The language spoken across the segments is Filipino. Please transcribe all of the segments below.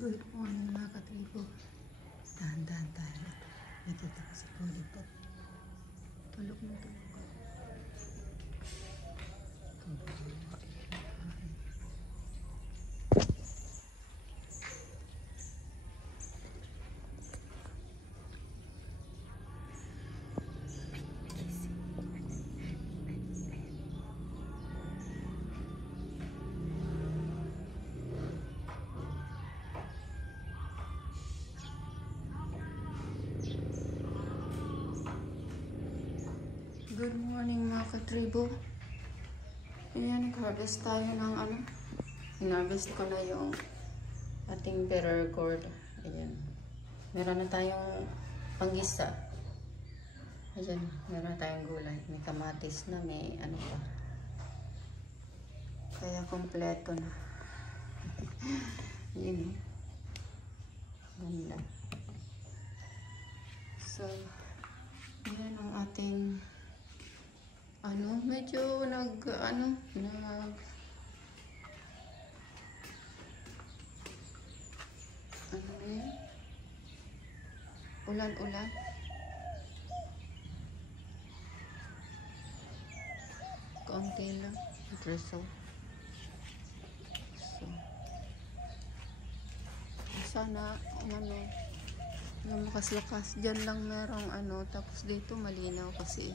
Good morning mga katribo. Dahan-dahan tayo. Nakita ko si Lollipop. Tulog na tulog ko. Good morning mga katribo. Ayan, nag-harvest tayo ng ano. In-harvest ko na yung ating bearer gourd. Ayan. Meron na tayong panggisa. Ayan, meron na tayong gulay. May kamatis na, may ano pa. Kaya kompleto na. Yun. Ganda. So, yan ang ating medyo ano yan? Ulan-ulan. Kaunti lang. Drizzle. So, sana, lumakas-lakas. Diyan lang merong tapos dito malinaw kasi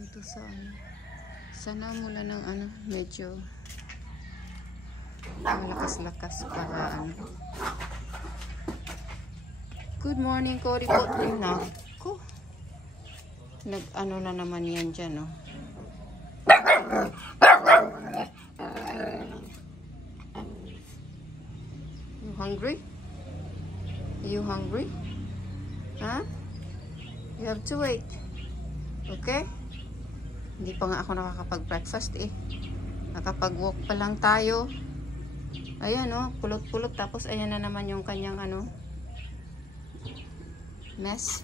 dito sa sana mula ng medyo malakas-lakas para Good morning, Cory po. Nako. Na naman yan dyan, You hungry? You hungry? Huh? You have to wait. Okay? Hindi pa nga ako nakakapag-breakfast Nakapag-walk pa lang tayo. Ayan pulot-pulot. Tapos ayan na naman yung kanyang mess.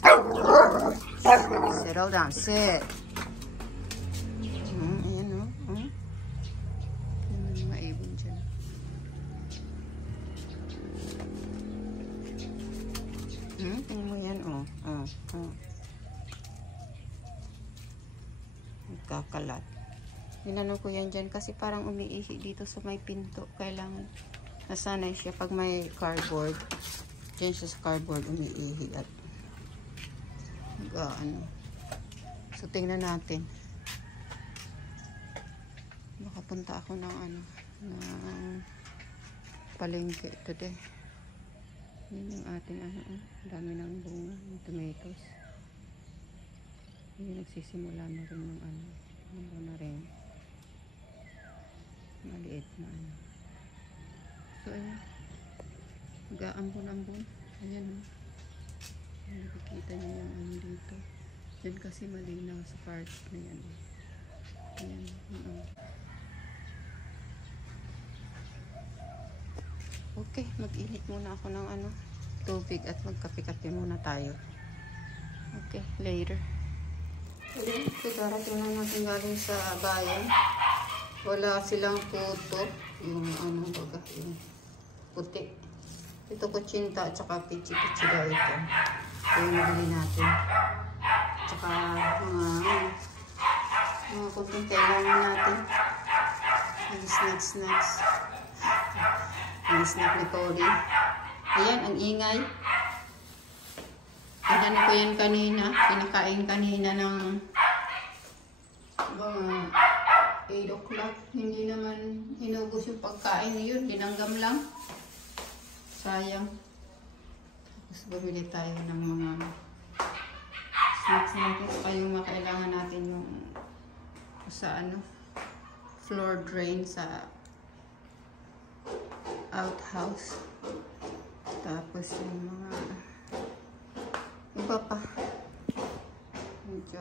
Settle down. Sit. Ayan Ayan mga ibon dyan. Tingnan mo yan Kakalat. Nilanong ko yan dyan kasi parang umiihi dito sa may pinto. Kailangan nasanay siya pag may cardboard. Dyan siya sa cardboard umiihi at So tingnan natin. Makapunta ako ng ng palengke today. Yun yung ating dami ng bunga ng tomatoes. Yung nagsisimula na rin ng meron na rin maliit na So ayan, mag-aambon-ambon. Ayan nakikita niyo yung dito. Yan kasi malinaw sa part na yan. Ayan Okay, mag-init muna ako ng tubig at magkape-kape muna tayo. Okay, later. So, darating na natin galing sa bayan. Wala silang puto. Yung yung puti. Ito kutsinta at saka pichi-pichi daw ito. Yung nabili natin. Tsaka mga kunting kailangan natin. Yung snacks. Yung snack ni Cory. Ayan, ang ingay. Ano ko yan kanina, kinakain kanina ng 8 o'clock. Hindi naman inubos yung pagkain yun, dinanggam lang. Sayang. Tapos bumili tayo ng mga snacks natin. Saka yung makailangan natin yung sa floor drain sa outhouse. Tapos yung mga iba pa. Medyo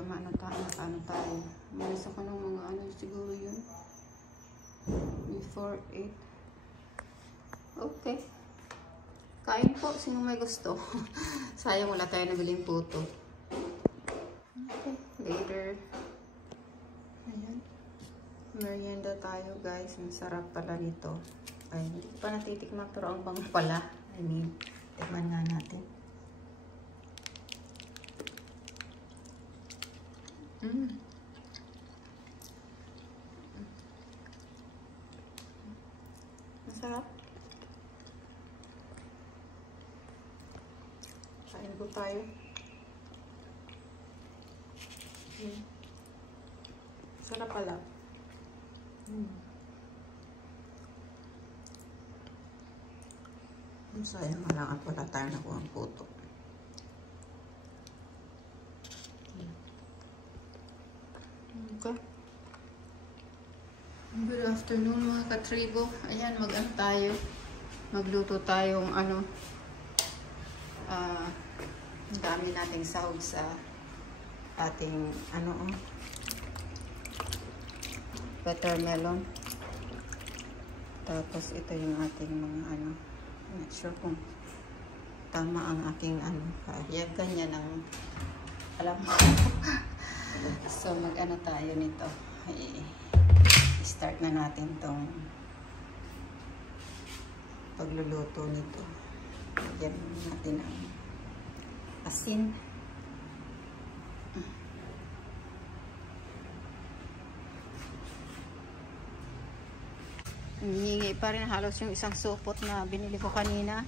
tayo. Malis ako ng mga siguro yun. Before 8. Okay. Kain po. Sino may gusto? Sayang wala tayo nabiling puto. Okay. Later. Ayan. Merienda tayo guys. Ang sarap pala nito. Ay, hindi ko pa natitikman pero ang bango pala. I mean, tikman nga natin. Masarap. Kain po tayo. Sarap pala. Sayang nga lang at wala tayo nakuha ang puto. Okay. Good afternoon mga katribo. Ayan, mag-ano tayo. Magluto tayong ang dami nating sahog sa ating watermelon. Tapos ito yung ating mga not sure kung tama ang aking yan, ganyan ang alam mo. So mag-ano tayo nito. Start na natin tong pagluluto nito. Lagyan natin ang asin. Hingi pa rin halos yung isang supot na binili ko kanina.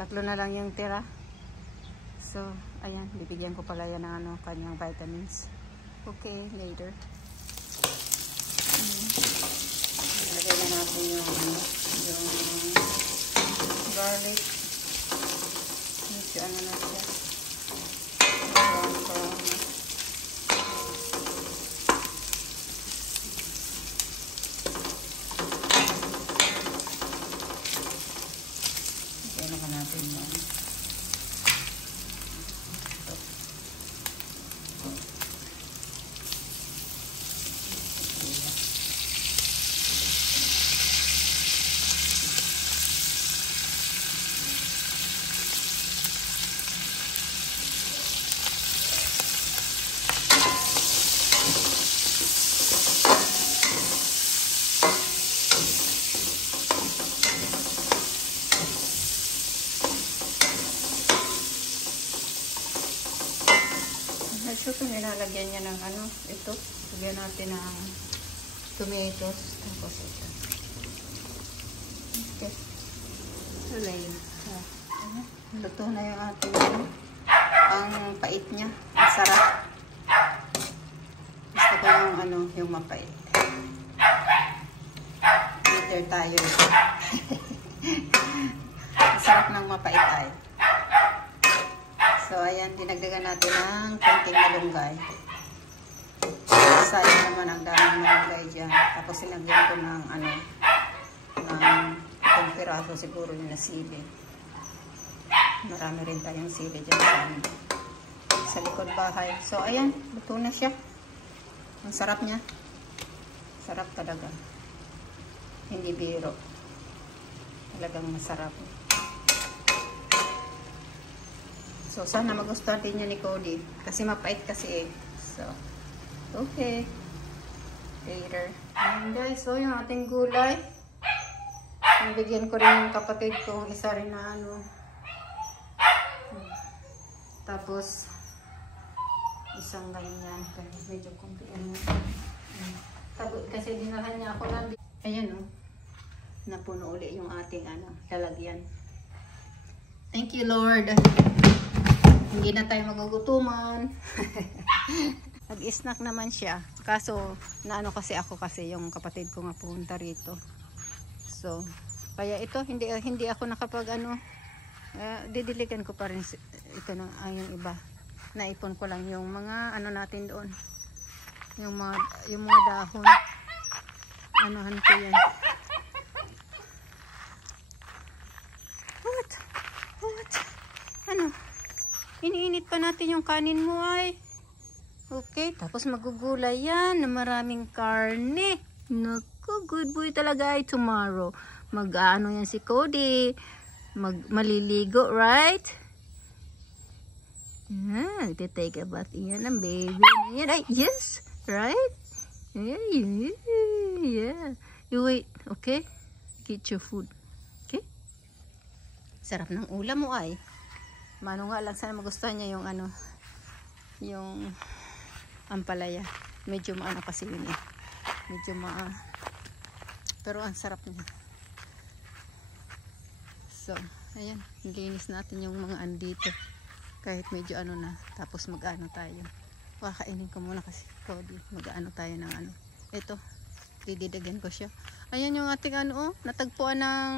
3 na lang yung tira. So, ayan, bibigyan ko pala yan ng kanyang vitamins. Okay, later. Lagay na natin yung garlic. Medyo na siya. So, ito nilalagyan niya ng ito. Lagyan natin ng tomatoes. Tapos ito. Okay. So, luto na yung ating ang pait niya. Ang sarap. Gusto ko yung yung mapait. Later tayo. Ang sarap ng mapait ay. So, ayan, dinagdagan natin ng konting malunggay. Sayang naman ang daming malunggay dyan. Tapos, sinagyan ko ng ng itong piraso siguro yung nasili. Marami rin tayong sili dyan sa likod bahay. So, ayan, luto na siya. Ang sarap niya. Sarap talaga. Hindi biro. Talagang masarap. So, sana magustuhan din niya ni Cody. Kasi mapait kasi eh. So, okay. Later. And guys, so yung ating gulay. Nabigyan ko rin yung kapatid kong isa rin na Tapos, isang ganyan. Medyo kumpi. Kasi dinahan niya ako na. Ayan napuno uli yung ating lalagyan. Thank you, Lord. Hindi na tayo magugutuman. Nag-snack naman siya. Kaso, kasi ako yung kapatid ko nga pumunta rito. So, kaya ito, hindi ako nakapag didiligan ko pa rin ito na yung iba. Naipon ko lang yung mga natin doon. Yung mga dahon. Anuhan ko yan. What? Iniinit pa natin yung kanin mo ay. Okay, tapos magugulay yan na maraming karne. Naku, good boy talaga ay tomorrow. Yan si Cody. Maliligo, right? Take a bath yan ang baby. Yan, yes, right? Yeah. You wait, okay? Get your food. Okay? Sarap ng ulam mo ay. Mano nga lang, sana magustuhan niya yung ano, yung ampalaya. Medyo maano kasi yun eh. Medyo pero ang sarap niya. So, ayan, nilinis natin yung mga ano dito. Kahit medyo ano na, tapos mag-ano tayo. Kakainin ko muna kasi Cody, mag-ano tayo ng ano. Ito, dididagan ko siya. Ayan yung ating ano, oh, natagpuan ng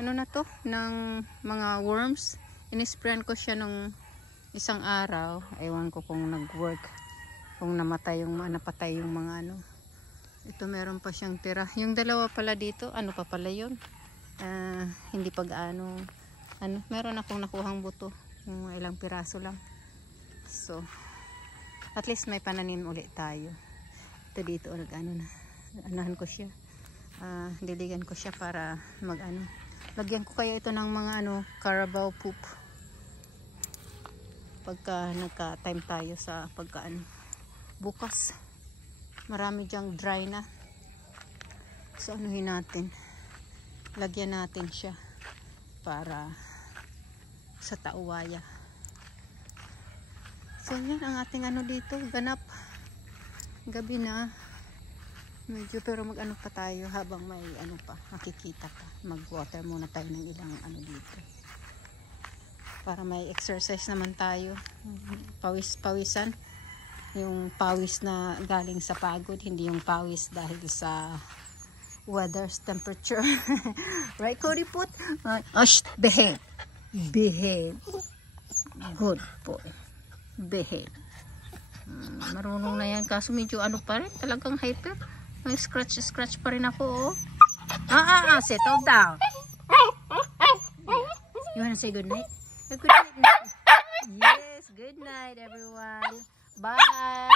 ano na to, ng mga worms. Inisprayan ko siya nung isang araw. Ewan ko kung nag-work, kung napatay yung mga ano. Ito meron pa siyang tira. Yung dalawa pala dito, ano pa pala yun? Hindi ano, meron akong nakuhang buto. Yung ilang piraso lang. So, at least may pananim ulit tayo. Ito dito, anahan ko siya. Diligan ko siya para mag-ano. Lagyan ko kaya ito ng mga ano, Carabao poop. Pagka nagka-time tayo sa pagkaan. Bukas, marami dyang dry na. So, anuhin natin. Lagyan natin siya para sa tauwaya. So, yan ang ating ano dito. Ganap. Gabi na. Medyo pero mag-ano pa tayo habang may ano pa, makikita pa. Mag-water muna tayo ng ilang ano dito. Para may exercise naman tayo. Pawisan. Yung pawis na galing sa pagod, hindi yung pawis dahil sa weather's temperature. Right, Cody Put? Behave. Behave. Good boy. Behave. Marunong na yan. Kaso medyo ano pa rin. Talagang hyper. May scratch pa rin ako, oh. Settle down. You wanna say good night? Good night. Yes, good night, everyone. Bye.